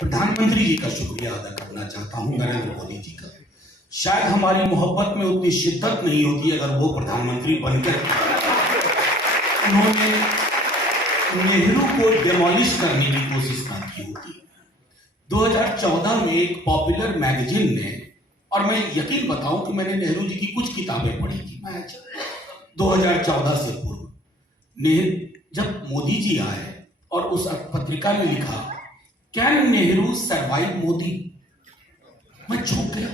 प्रधानमंत्री जी का शुक्रिया अदा करना चाहता हूं, नरेंद्र मोदी जी का। शायद हमारी मोहब्बत में उतनी शिद्दत नहीं होती अगर वो प्रधानमंत्री बनकर उन्होंने नेहरू को डेमोलिश करने की कोशिश ना की होती। 2014 में एक पॉपुलर मैगजीन ने, और मैं यकीन बताऊं कि मैंने नेहरू जी की कुछ किताबें पढ़ी थी 2014 से पूर्व, जब मोदी जी आए और उस पत्रिका ने लिखा कैन नेहरू सर्वाइव मोदी, मैं चौंक गया।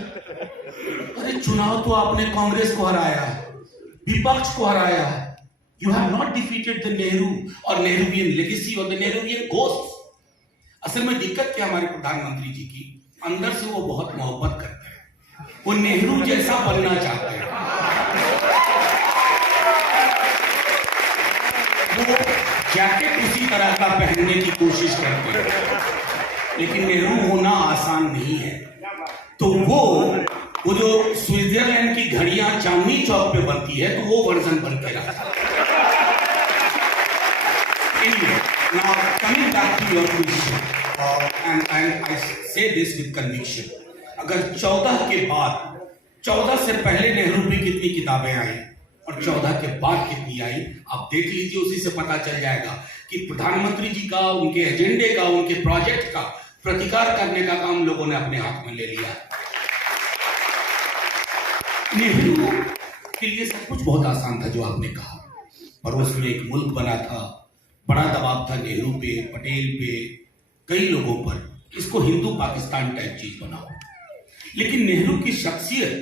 अरे चुनाव तो आपने कांग्रेस को हराया है, विपक्ष को हराया है, you have not defeated the Nehru और नेहरूवियन लेगेसी और द नेहरूवियन घोस्ट। असल में दिक्कत क्या हमारे प्रधानमंत्री जी की, अंदर से वो बहुत मोहब्बत करते हैं, वो नेहरू जैसा बनना चाहते हैं, वो जैकेट उसी तरह का पहनने की कोशिश करते हैं, लेकिन नेहरू होना आसान नहीं है। तो वो जो स्विट्जरलैंड की घड़ियां चांदनी चौक पे बनती है, तो वो वर्जन बन के रहा। Now coming back to your question, and I say this with conviction, अगर 14 से पहले नेहरू पे कितनी किताबें आई और 14 के बाद कितनी आई, आप देख लीजिए, उसी से पता चल जाएगा कि प्रधानमंत्री जी का, उनके एजेंडे का, उनके प्रोजेक्ट का प्रतिकार करने का काम लोगों ने अपने हाथ में ले लिया। नेहरू के लिए सब कुछ बहुत आसान था जो आपने कहा, पड़ोस में एक मुल्क बना था, बड़ा दबाव था नेहरू पे, पटेल पे, कई लोगों पर, इसको हिंदू पाकिस्तान टाइप चीज बनाओ। लेकिन नेहरू की शख्सियत,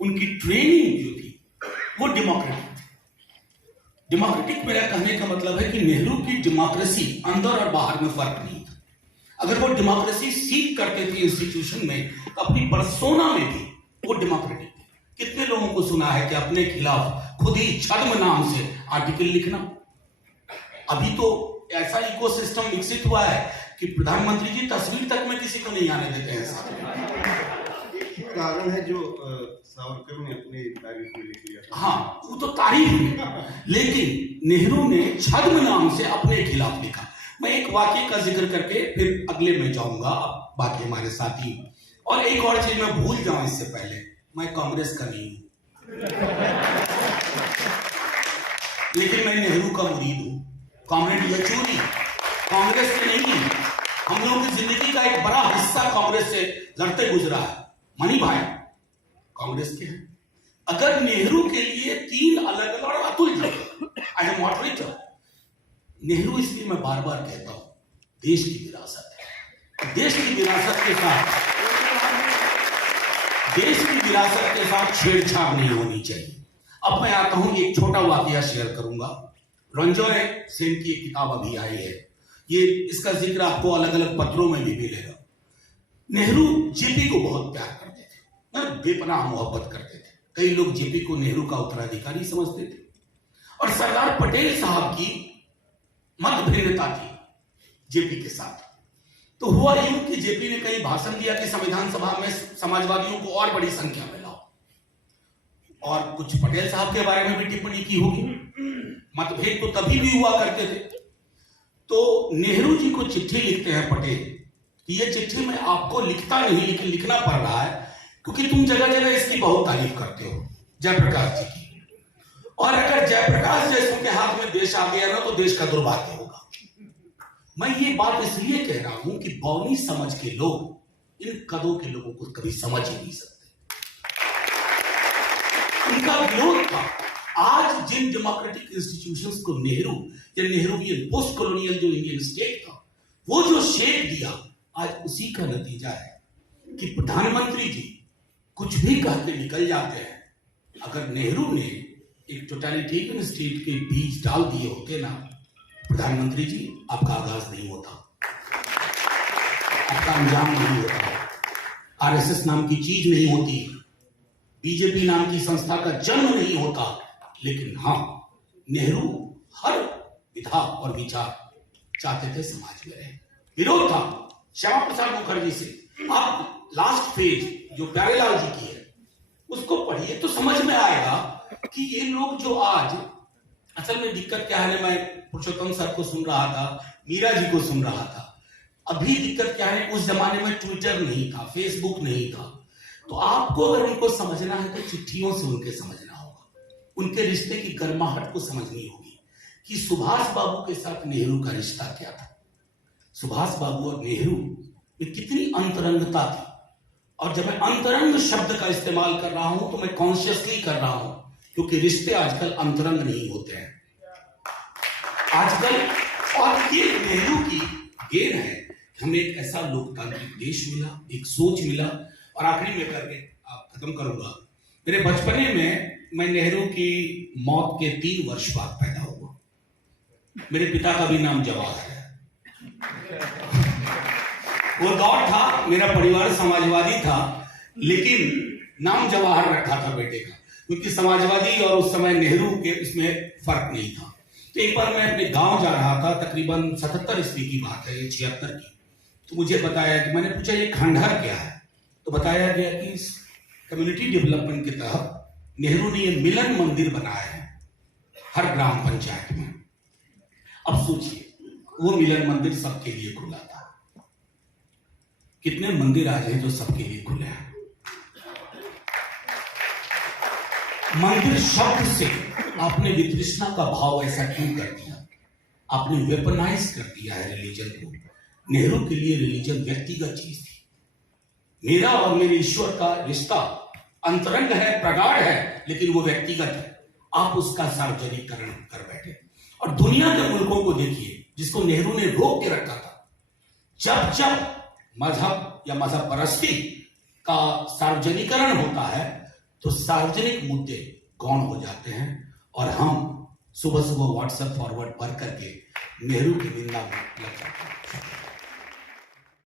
उनकी ट्रेनिंग जो थी वो डेमोक्रेटिक थी। डेमोक्रेटिक मेरा कहने का मतलब है कि नेहरू की डेमोक्रेसी अंदर और बाहर में फर्क नहीं था। अगर वो डेमोक्रेसी सीख करते थे इंस्टीट्यूशन में, तो अपनी पर्सोना में भी वो डेमोक्रेटिक थे। कितने लोगों को सुना है कि अपने खिलाफ खुद ही छद्म नाम से आर्टिकल लिखना। अभी तो ऐसा इकोसिस्टम विकसित हुआ है कि प्रधानमंत्री जी तस्वीर तक में किसी को नहीं आने देते हैं साथ। कारण है जो सावरकर ने अपनी तारीफ में लिख लिया। हाँ, वो तो तारीफ में, लेकिन नेहरू ने छद्म नाम से अपने खिलाफ लिखा। मैं एक वाक्य का जिक्र करके फिर अगले में जाऊंगा, अब बाकी हमारे साथी। और एक और चीज मैं भूल जाऊं इससे पहले, मैं कांग्रेस का नहीं हूं, लेकिन मैं नेहरू का मुरीद हूं। कॉमरेड येचूरी कांग्रेस से नहीं, हम लोगों की जिंदगी का एक बड़ा हिस्सा कांग्रेस से लड़ते गुजरा है। मनी भाई कांग्रेस के हैं। अगर नेहरू के लिए 3 अलग अलग, और Atul ji as a moderator, Nehru, इसलिए मैं बार बार कहता हूं, देश की विरासत है, देश की विरासत के साथ छेड़छाड़ नहीं होनी चाहिए। अब मैं आता हूं, एक छोटा वाकया शेयर करूंगा। रंजोय सेन की एक किताब अभी आई है, ये इसका जिक्र आपको अलग अलग पत्रों में भी मिलेगा। नेहरू जेपी को बहुत प्यार करते थे, बेपनाह मोहब्बत करते थे। कई लोग जेपी को नेहरू का उत्तराधिकारी समझते थे, और सरदार पटेल साहब की मत भिन्नता थी जेपी के साथ। तो हुआ यूं कि जेपी ने कई भाषण दिया कि संविधान सभा में समाजवादियों को और बड़ी संख्या में लाओ, और कुछ पटेल साहब के बारे में भी टिप्पणी की होगी। मतभेद तो तभी भी हुआ करते थे। तो नेहरू जी को चिट्ठी लिखते हैं पटेल कि ये चिट्ठी मैं आपको लिखता नहीं, लेकिन लिखना पड़ रहा है क्योंकि तुम जगह जगह इसकी बहुत तारीफ करते हो, जयप्रकाश जी की, और अगर जयप्रकाश जैसों के हाथ में देश आ गया ना, तो देश का दुर्भाग्य होगा। मैं ये बात इसलिए कह रहा हूं कि बौनी समझ के लोग इन कदों के लोगों को कभी समझ ही नहीं सकते। उनका विरोध था। आज जिन डेमोक्रेटिक इंस्टीट्यूशंस को नेहरू या नेहरूवियन पोस्ट कॉलोनियल जो इंडियन स्टेट था, वो जो शेप दिया, आज उसी का नतीजा है कि प्रधानमंत्री जी कुछ भी कहते निकल जाते हैं। अगर नेहरू ने एक टोटलिटेरियन स्टेट के बीज डाल दिए होते ना, प्रधानमंत्री जी, आपका आगाज नहीं होता, आपका अंजाम नहीं होता, आरएसएस नाम की चीज नहीं होती, बीजेपी नाम की संस्था का जन्म नहीं होता। लेकिन हाँ, नेहरू हर विधा और विचार चाहते थे समाज में रहे। विरोध था श्यामा प्रसाद मुखर्जी से। आप लास्ट पेज जो प्यारेलाल जी की है उसको पढ़िए तो समझ में आएगा कि ये लोग जो आज, असल में दिक्कत क्या है, मैं पुरुषोत्तम सर को सुन रहा था, मीरा जी को सुन रहा था, अभी दिक्कत क्या है, उस जमाने में ट्विटर नहीं था, फेसबुक नहीं था, तो आपको अगर उनको समझना है तो चिट्ठियों से उनके समझना होगा, उनके रिश्ते की गर्माहट को समझनी होगी कि सुभाष बाबू के साथ नेहरू का रिश्ता क्या था, सुभाष बाबू और नेहरू में कितनी अंतरंगता थी। और जब मैं अंतरंग शब्द का इस्तेमाल कर रहा हूं तो मैं कॉन्शियसली कर रहा हूं, क्योंकि रिश्ते आजकल अंतरंग नहीं होते हैं आजकल। और ये नेहरू की देन है, हमें एक ऐसा लोकतांत्रिक देश मिला, एक सोच मिला। और आखिरी में करके आप खत्म करूंगा, मेरे बचपने में मैं नेहरू की मौत के 3 वर्ष बाद पैदा हुआ। मेरे पिता का भी नाम जवाहर है। वो दौर था, मेरा परिवार समाजवादी था, लेकिन नाम जवाहर रखा था बेटे का, क्योंकि समाजवादी और उस समय नेहरू के इसमें फर्क नहीं था। तो एक बार मैं अपने गांव जा रहा था, तकरीबन 77 ईस्वी की बात है, 76 की। तो मुझे बताया कि, मैंने पूछा ये खंडहर क्या है, तो बताया गया कि इस कम्युनिटी डेवलपमेंट के तहत नेहरू ने ये मिलन मंदिर बनाया है हर ग्राम पंचायत में। अब सोचिए, वो मिलन मंदिर सबके लिए खुला था। कितने मंदिर आज हैं जो सबके लिए खुले हैं? मंदिर शब्द से आपने वितृष्णा का भाव ऐसा क्यों कर दिया? आपने वेपनाइज कर दिया है रिलीजन को। नेहरू के लिए रिलीजन व्यक्तिगत चीज थी। मेरा और मेरे ईश्वर का रिश्ता अंतरंग है, प्रगाढ़ है, लेकिन वो व्यक्तिगत है। आप उसका सार्वजनिकरण कर बैठे। और दुनिया के मुल्कों को देखिए जिसको नेहरू ने रोक के रखा था। जब जब मजहब या मजहब परस्ती का सार्वजनिकरण होता है तो सार्वजनिक मुद्दे गौण हो जाते हैं, और हम सुबह सुबह व्हाट्सएप फॉरवर्ड पढ़ करके नेहरू की निंदा में लग जाते हैं।